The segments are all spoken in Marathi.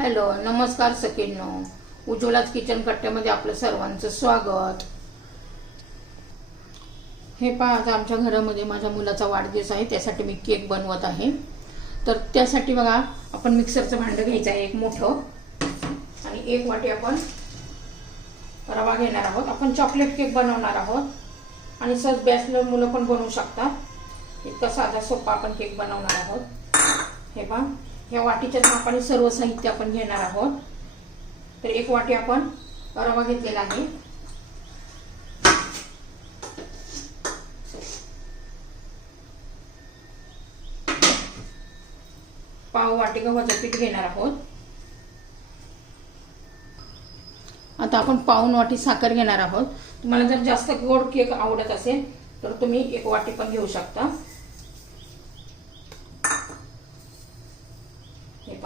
हॅलो नमस्कार सखींनो. उज्ज्वलाच किचन कट्ट्यामध्ये आपलं सर्वांचं स्वागत. हे पहा आता आमच्या घरामध्ये माझ्या मुलाचा वाढदिवस आहे त्यासाठी मी केक बनवत आहे. तर त्यासाठी बघा आपण मिक्सरचं भांडं घ्यायचं आहे एक मोठं. आणि एक वाटी आपण रवा घेणार आहोत. आपण चॉकलेट केक बनवणार आहोत. आणि सहज बॅचलर मुलं पण बनवू शकतात. इतका साधा सोपा आपण केक बनवणार आहोत. हे पहा. या वाटीच्या मापाने सर्व साहित्य आपण घेणार आहोत. तर एक वाटी आपण रवा घेतलेला आहे. पाव वाटी गव्हाचं पीठ घेणार आहोत. आता आपण पाऊन वाटी साखर घेणार आहोत. तुम्हाला जर जास्त गोड केक आवडत असेल तर तुम्ही एक वाटी पण घेऊ शकता. हे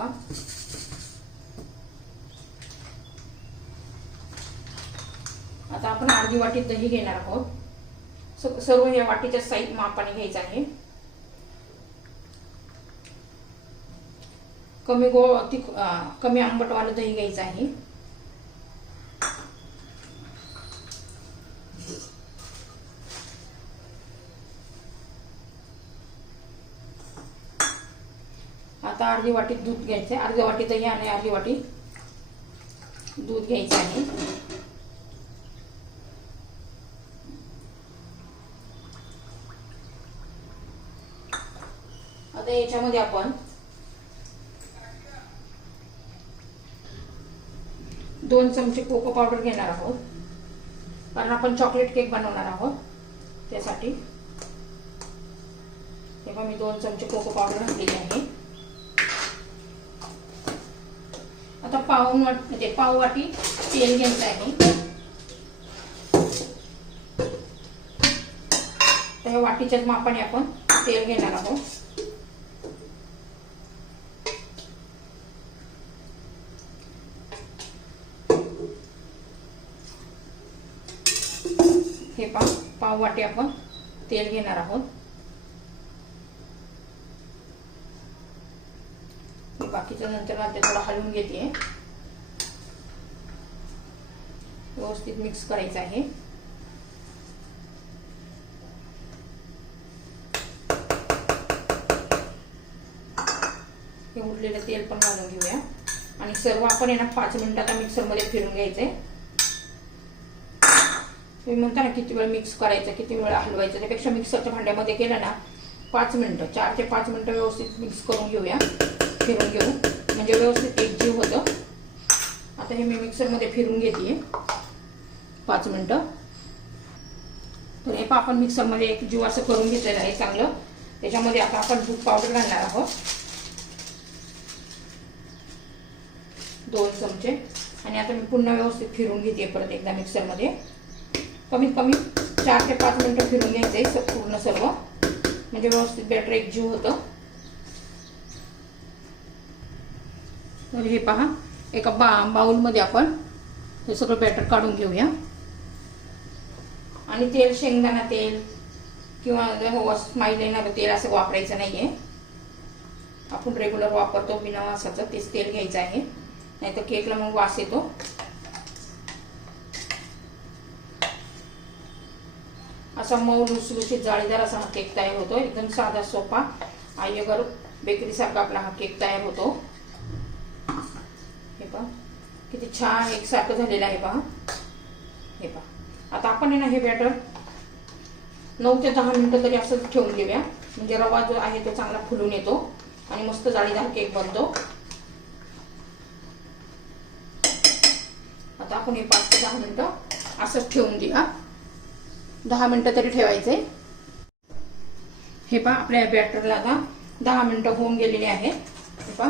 आता आपण अर्धी वाटी दही घेणार आहोत. सर्व या वाटीच्या साईज मापाने घ्यायचं आहे. कमी गोळ ती कमी आंबटवालं दही घ्यायचं आहे. आता अर्धी वाटी दूध घ्यायचं आहे अर्धी वाटी दही आणि अर्धी वाटी दूध घ्यायचं आहे. आता याच्यामध्ये आपण दोन चमचे कोको पावडर घेणार आहोत. कारण आपण चॉकलेट केक बनवणार आहोत त्यासाठी. तेव्हा मी दोन चमचे कोको पावडर घातलेली आहे. पाव पाऊन म्हणजे पाव वाटी तेल घ्यायचं आहे. त्या वाटीच्याच मापाने आपण तेल घेणार आहोत. हे पा पाव वाटी आपण तेल घेणार आहोत. बाकीच्या नंतर नंतर आता थोडं हलवून घेते. व्यवस्थित मिक्स करायचं आहे. हे उरलेलं तेल पण घालून घेऊया. आणि सर्व आपण आहे ना पाच मिनिटात मिक्सरमध्ये फिरून घ्यायचंय. तुम्ही म्हणता ना किती वेळ मिक्स करायचं किती वेळ हलवायचं त्यापेक्षा मिक्सरच्या भांड्यामध्ये केलं ना पाच मिनिटं चार ते पाच मिनटं व्यवस्थित मिक्स करून घेऊया. फिरून घेऊ. म्हणजे व्यवस्थित एकजीव होतं. आता हे मी मिक्सरमध्ये फिरून घेते पाच मिनटं. तर हे पण आपण मिक्सरमध्ये एक जीव असं करून घेतलेलं आहे चांगलं. त्याच्यामध्ये आता आपण दूध पावडर घालणार आहोत. दोन चमचे. आणि आता मी पुन्हा व्यवस्थित फिरून घेते परत एकदा मिक्सरमध्ये. कमीत कमी चार ते पाच मिनटं फिरून घ्यायचं आहे पूर्ण सर्व. म्हणजे व्यवस्थित बॅटर एक जीव होतं. तर हे पहा एका बा बाऊलमध्ये आपण हे सगळं बॅटर काढून घेऊया. आणि तेल शेंगदाणा तेल किंवा हो, स्माईल येणारं तेल असं वापरायचं नाहीये. आपण रेग्युलर वापरतो बिना वासाचं तेच तेल घ्यायचं आहे. नाही तर केकला मग वास येतो. असा मऊ लुसलुशीत जाळीदार असा हा केक तयार होतो. एकदम साधा सोपा. आयगर बेकरीसारखा आपला हा केक तयार होतो. हे पहा. किती छान एकसारखं झालेलं आहे पहा. हे पहा. आता आपण आहे ना हे बॅटर नऊ ते दहा मिनटं तरी असंच ठेवून घेऊया. म्हणजे रवा जो आहे तो चांगला फुलून येतो आणि मस्त जाळीदार केक बनतो. आता आपण हे पाच ते दहा मिनटं असंच ठेवून देऊया. दहा मिनटं तरी ठेवायचे. हे पहा आपल्या बॅटरला आता दहा मिनटं होऊन गेलेली आहे हे पहा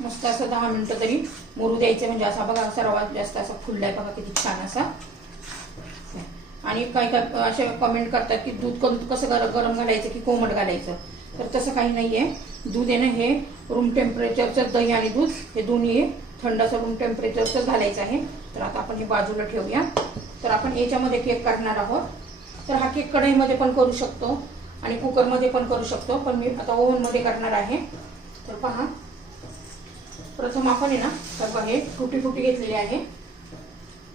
मस्त असं दहा मिनटं तरी मुरू द्यायचे. म्हणजे असा बघा असा रवा जास्त असा फुललाय बघा किती छान असा. आणि काही काय असे कमेंट करतात की दूध करून कसं गर- गरम घालायचं की कोमट घालायचं. तर तसं काही नाही आहे दूध आहे ना हे रूम टेम्परेचरचं दही आणि दूध हे दोन्ही थंड असं रूम टेम्परेचरचं घालायचं आहे. तर आता आपण हे बाजूला ठेवूया. तर आपण याच्यामध्ये केक काढणार आहोत. तर हा केक कढईमध्ये पण करू शकतो आणि कुकरमध्ये पण करू शकतो. पण मी आता ओव्हनमध्ये करणार आहे. तर पहा. प्रथम आपण आहे ना तर बघा हे फुटी फुटी घेतलेली आहे.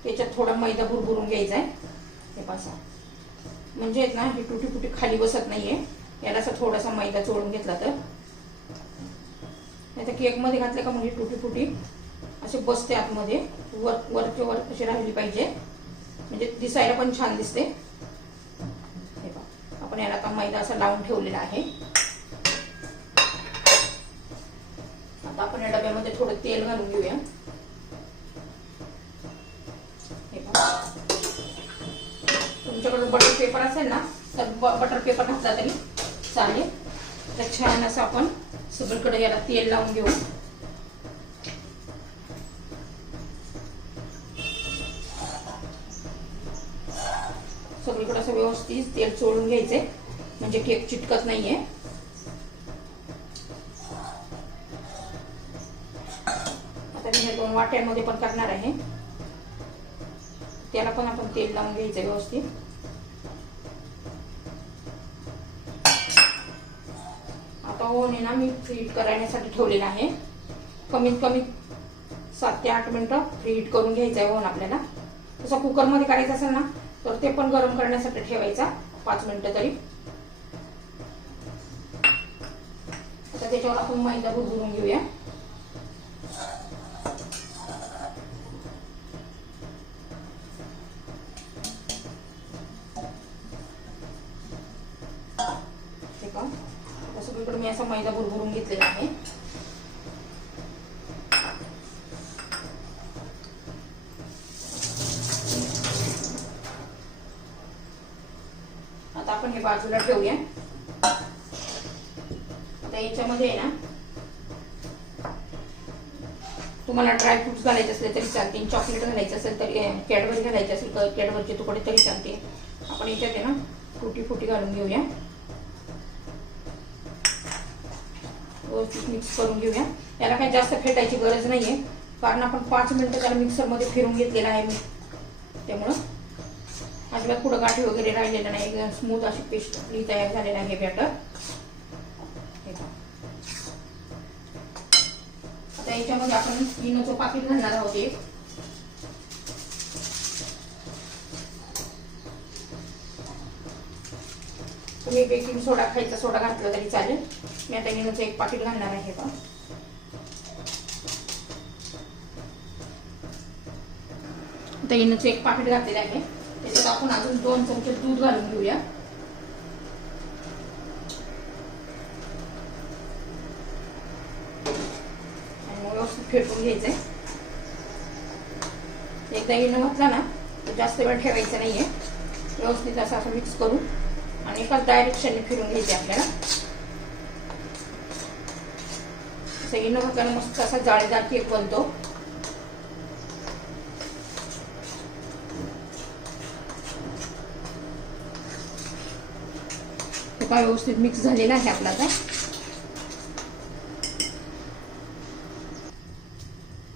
त्याच्यात थोडा मैदा भुरभुरून घ्यायचा आहे. हे पासा. म्हणजे आहेत ना ही तुटी फुटी खाली बसत नाहीये. याला असा थोडासा मैदा चोळून घेतला तर. नाही तर केकमध्ये घातलं का म्हणजे तुटी फुटी? असे बसते आतमध्ये. वर वरच्या वर अशी राहिली पाहिजे. म्हणजे दिसायला पण छान दिसते. हे पहा. आपण याला आता मैदा असा लावून ठेवलेला आहे. आता आपण या डब्यामध्ये थोडं तेल घालून घेऊया. हे पहा. तुमच्याकडे बटर पेपर असेल ना तर बटर पेपर घातला तरी चालेल. तर छान असं आपण सगळीकडे याला तेल लावून घेऊ. सगळीकडे असं व्यवस्थित तेल चोळून घ्यायचंय. म्हणजे केक चिटकत नाहीये. आता मी हे दोन वाट्यांमध्ये पण करणार आहे. त्याला पण आपण तेल लावून घ्यायचं व्यवस्थित. आता ओव्हन आहे ना मी फ्रीट करण्यासाठी ठेवलेला आहे. कमीत कमी सात ते आठ मिनिटं फ्रीट करून घ्यायचं आहे ओव्हन आपल्याला. तसं कुकरमध्ये करायचं असेल ना तर ते पण गरम करण्यासाठी ठेवायचा. पाच मिनिटं तरी. आता त्याच्यावर आपण मैदा भुजवून घेऊया. मैदा भुरभुरून घेतलेला आहे. आता आपण हे बाजूला ठेवूया. आता याच्यामध्ये आहे ना तुम्हाला ड्रायफ्रुट्स घालायचे असले तरी चालते चॉकलेट घालायचं असेल तरी कॅडबरी घालायचे असेल तर कॅडबरचे तुकडे तरी चालते आपण याच्यात आहे ना फुटी फुटी घालून घेऊया. व्यवस्थित मिक्स करून घेऊया. याला काही जास्त फेटायची गरज नाहीये. कारण आपण पाच मिनिटं त्याला मिक्सरमध्ये फिरून घेतलेला आहे मी. त्यामुळं अजिबात कुठं गाठी वगैरे राहिलेलं नाही. एकदम स्मूथ अशी पेस्ट आपली तयार झालेलं आहे बॅटर आता याच्यामध्ये आपण इनोचं पाकिट घालणार आहोत एक. तुम्ही बेकिंग सोडा खायचा सोडा घातला तरी चालेल. मी आता इनोचं एक पाकिट घालणार आहे बा आता एक पाकिट घातलेलं आहे. त्याच्यात आपण अजून दोन चमचे दूध घालून घेऊया. आणि व्यवस्थित फेटून घ्यायचंय. एकदा इनो घातला ना तर जास्त वेळ ठेवायचं नाहीये. व्यवस्थित असं असं मिक्स करून आणि एका डायरेक्शनने फिरून घ्यायचे आपल्याला. असं इनो मस्त असा जाळीदार केक बनतो. काय व्यवस्थित मिक्स झालेला आहे आपला आता.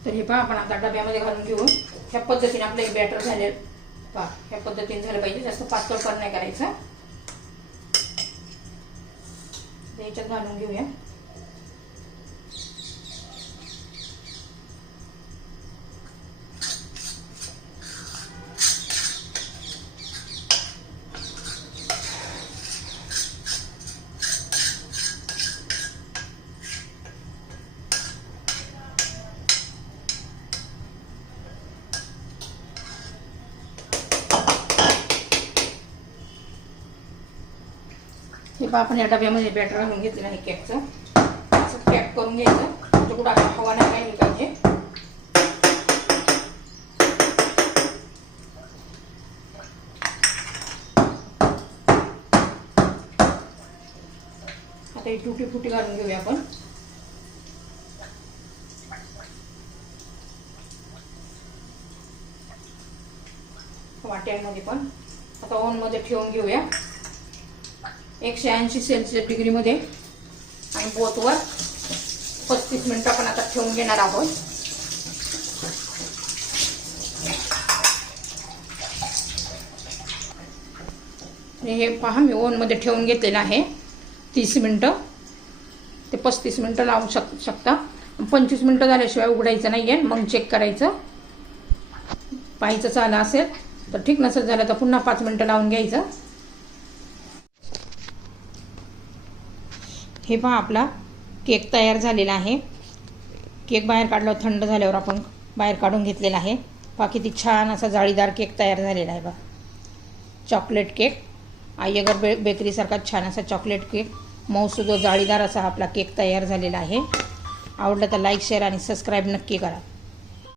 तर हे पहा आपण आता डब्यामध्ये घालून घेऊन ह्या पद्धतीने आपलं हे बॅटर झाले पहा ह्या पद्धतीने झालं पाहिजे जास्त पातळ पण नाही करायचं. याच्यात घालून घेऊया. हे पहा आपण या डब्यामध्ये बॅटर घालून घेतलेलं आहे केकचं असं पॅक करून घ्यायचं. म्हणजे कुठं आता हवा नाही राहिली पाहिजे. आता ही टुटी फुटी घालून घेऊया आपण. वाट्यांमध्ये पण. आता ओनमध्ये ठेवून घेऊया. एकशे ऐंशी सेल्सिअस डिग्रीमध्ये. आणि बोतवर पस्तीस मिनिटं आपण आता ठेवून घेणार आहोत. हे पहा मी ओनमध्ये ठेवून घेतलेलं आहे. तीस मिनटं. ते पस्तीस मिनटं लावू शक शकता. पंचवीस मिनटं झाल्याशिवाय उघडायचं नाही आहे मग चेक करायचं. पाहायचं चालं असेल तर ठीक नसेल झालं तर पुन्हा पाच मिनटं लावून घ्यायचं. हे पहा आपला केक तयार झालेला आहे. केक बाहेर काढल्यावर थंड झाल्यावर आपण बाहेर काढून घेतलेला आहे. पहा किती छान असा जाळीदार केक तयार झालेला आहे बा चॉकलेट केक. आय्यगर बे बेकरीसारखा छान असा चॉकलेट केक. मऊसुदो जाळीदार असा आपला केक तयार झालेला आहे. आवडलं तर लाईक शेअर आणि सबस्क्राईब नक्की करा.